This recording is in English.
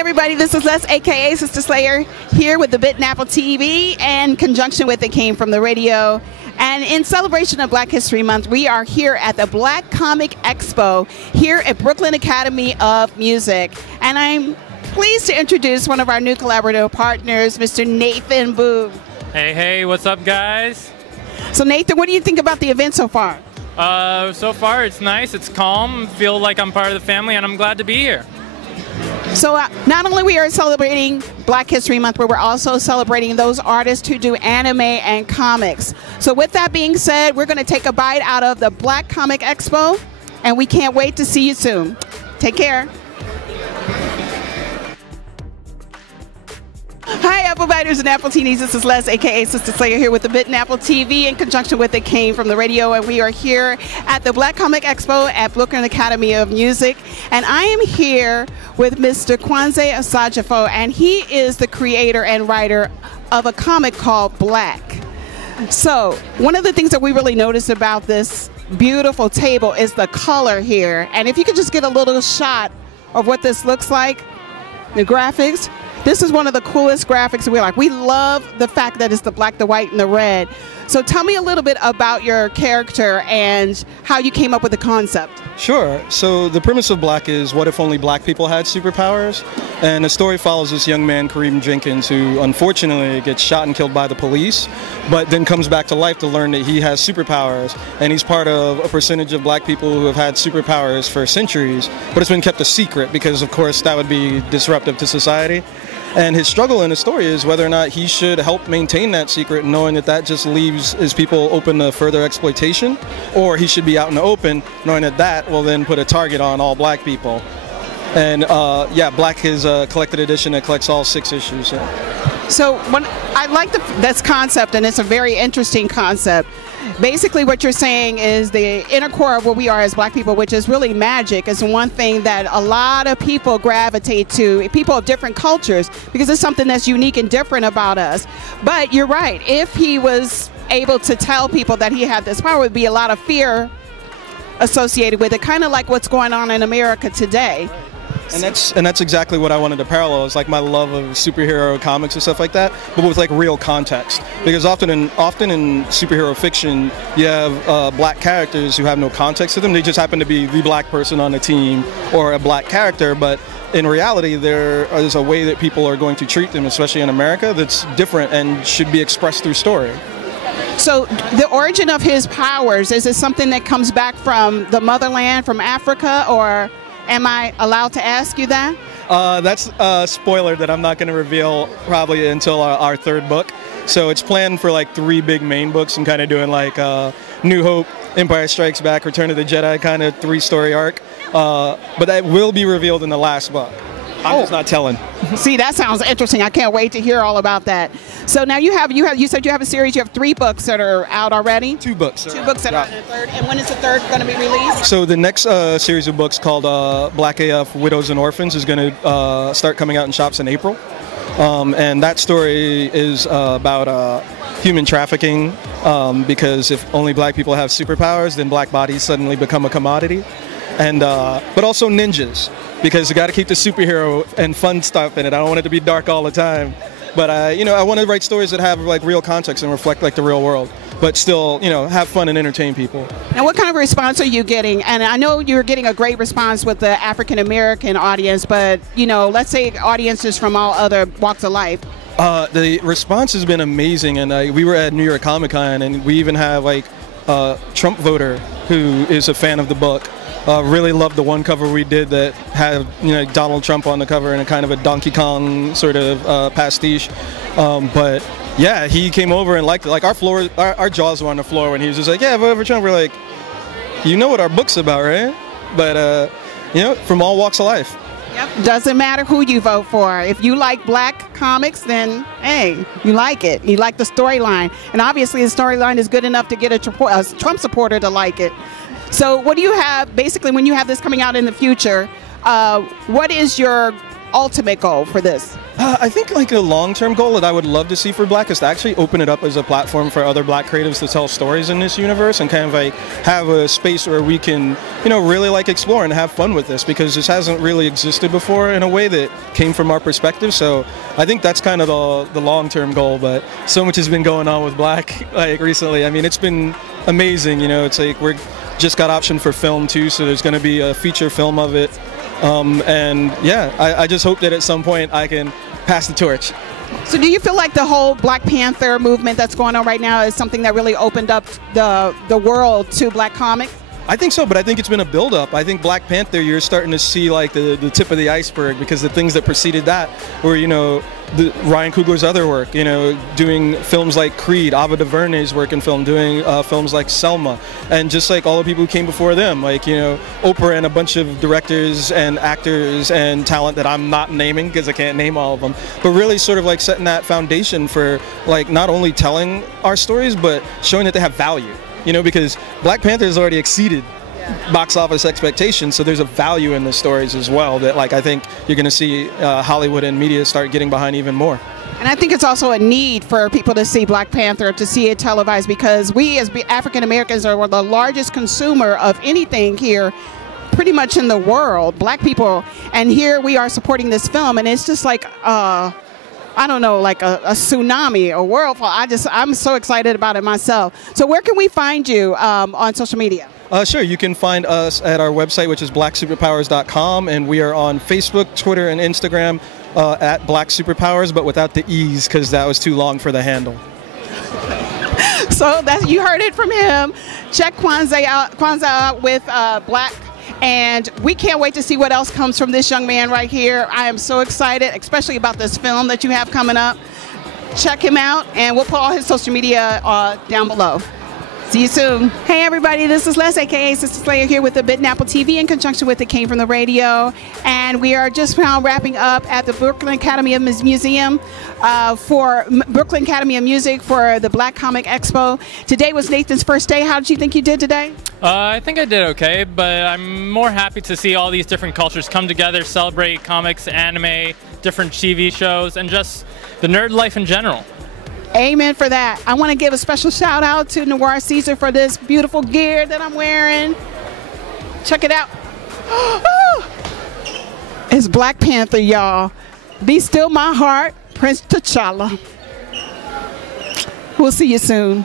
everybody, this is Les, aka Sister Slayer, here with the Bitten Apple TV, and in conjunction with It Came From the Radio. And in celebration of Black History Month, we are here at the Black Comix Expo here at Brooklyn Academy of Music. And I'm pleased to introduce one of our new collaborative partners, Mr. Nathan Boo. Hey, hey, what's up, guys? So Nathan, what do you think about the event so far? So far it's nice, it's calm, feel like I'm part of the family, and I'm glad to be here. So not only we are celebrating Black History Month, but we're also celebrating those artists who do anime and comics. So with that being said, we're going to take a bite out of the Black Comix Expo, and we can't wait to see you soon. Take care. Hi, Apple Biters and Appletinis. This is Les, aka Sister Slayer, here with the Bitten Apple TV in conjunction with It Came From the Radio, and we are here at the Black Comix Expo at Brooklyn Academy of Music. And I am here with Mr. Kwanze Asajafo, and he is the creator and writer of a comic called Black. So one of the things that we really noticed about this beautiful table is the color here. And if you could just get a little shot of what this looks like, the graphics. This is one of the coolest graphics we like. We love the fact that it's the black, the white, and the red. So tell me a little bit about your character and how you came up with the concept. Sure. So the premise of Black is, what if only black people had superpowers? And the story follows this young man, Kareem Jenkins, who unfortunately gets shot and killed by the police, but then comes back to life to learn that he has superpowers. And he's part of a percentage of black people who have had superpowers for centuries, but it's been kept a secret because, of course, that would be disruptive to society. And his struggle in the story is whether or not he should help maintain that secret, knowing that that just leaves his people open to further exploitation, or he should be out in the open, knowing that that will then put a target on all black people. And yeah, Black is a collected edition that collects all 6 issues. Yeah. So when I like this concept, and it's a very interesting concept. Basically what you're saying is the inner core of what we are as black people, which is really magic, is one thing that a lot of people gravitate to, people of different cultures, because it's something that's unique and different about us. But you're right, if he was able to tell people that he had this power, would be a lot of fear associated with it, kind of like what's going on in America today. And that's exactly what I wanted to parallel. It's like my love of superhero comics and stuff like that, but with like real context. Because often in superhero fiction, you have black characters who have no context to them. They just happen to be the black person on the team or a black character, but in reality, there is a way that people are going to treat them, especially in America, that's different and should be expressed through story. So the origin of his powers, is it something that comes back from the motherland, from Africa, or am I allowed to ask you that? That's a spoiler that I'm not going to reveal probably until our 3rd book. So it's planned for like 3 big main books. I'm kind of doing like New Hope, Empire Strikes Back, Return of the Jedi, kind of 3-story arc. But that will be revealed in the last book. I'm just not telling. See, that sounds interesting. I can't wait to hear all about that. So now you said you have a series. You have 3 books that are out already. 2 books. 2 books that are in the 3rd. And when is the 3rd going to be released? So the next series of books, called Black AF Widows and Orphans, is going to start coming out in shops in April. And that story is about human trafficking, because if only black people have superpowers, then black bodies suddenly become a commodity. And but also ninjas, because you got to keep the superhero and fun stuff in it. I don't want it to be dark all the time, but you know, I want to write stories that have like real context and reflect like the real world, but still, you know, have fun and entertain people. Now, what kind of response are you getting? And I know you're getting a great response with the African American audience, but you know, let's say audiences from all other walks of life. The response has been amazing, and we were at New York Comic Con, and we even have like Trump voter who is a fan of the book. Really loved the one cover we did that had, you know, Donald Trump on the cover in a kind of a Donkey Kong sort of pastiche. But yeah, he came over and liked it. Like our jaws were on the floor when he was just like, yeah, vote for Trump. We're like, you know what our book's about, right? But you know, from all walks of life. Yep. Doesn't matter who you vote for. If you like black comics, then hey, you like it. You like the storyline, and obviously the storyline is good enough to get a Trump supporter to like it. So what do you have, basically, when you have this coming out in the future, what is your ultimate goal for this? I think like a long-term goal that I would love to see for Black is to actually open it up as a platform for other Black creatives to tell stories in this universe and kind of like have a space where we can, you know, really like explore and have fun with this, because this hasn't really existed before in a way that came from our perspective. So I think that's kind of the long-term goal, but so much has been going on with Black like recently. I mean, it's been amazing, you know. It's like we're just got optioned for film too, so there's going to be a feature film of it. And yeah, I just hope that at some point I can pass the torch. So do you feel like the whole Black Panther movement that's going on right now is something that really opened up the world to Black comics? I think so, but I think it's been a build-up. I think Black Panther, you're starting to see like the tip of the iceberg, because the things that preceded that were, you know, Ryan Coogler's other work, you know, doing films like Creed, Ava DuVernay's work in film, doing films like Selma, and just like all the people who came before them, like, you know, Oprah and a bunch of directors and actors and talent that I'm not naming because I can't name all of them, but really sort of like setting that foundation for like not only telling our stories, but showing that they have value. You know, because Black Panther has already exceeded box office expectations, so there's a value in the stories as well that, like, I think you're going to see Hollywood and media start getting behind even more. And I think it's also a need for people to see Black Panther, to see it televised, because we as African Americans are the largest consumer of anything here pretty much in the world, Black people, and here we are supporting this film, and it's just like I don't know, like a tsunami, a whirlpool. I'm so excited about it myself. So where can we find you on social media? Sure, you can find us at our website, which is blacksuperpowers.com, and we are on Facebook, Twitter, and Instagram at Black Superpowers, but without the E's, because that was too long for the handle. So you heard it from him. Check Kwanzaa out with Black. And we can't wait to see what else comes from this young man right here. I am so excited, especially about this film that you have coming up. Check him out, and we'll put all his social media down below. See you soon. Hey everybody, this is Les, aka Sister Slayer, here with the Bitten Apple TV in conjunction with It Came From the Radio. And we are just now wrapping up at the Brooklyn Academy of Museum for Brooklyn Academy of Music for the Black Comix Expo. Today was Nathan's first day. How did you think you did today? I think I did okay, but I'm more happy to see all these different cultures come together, celebrate comics, anime, different TV shows, and just the nerd life in general. Amen for that. I want to give a special shout out to Noir Caesar for this beautiful gear that I'm wearing. Check it out. It's Black Panther, y'all. Be Still My Heart, Prince T'Challa. We'll see you soon.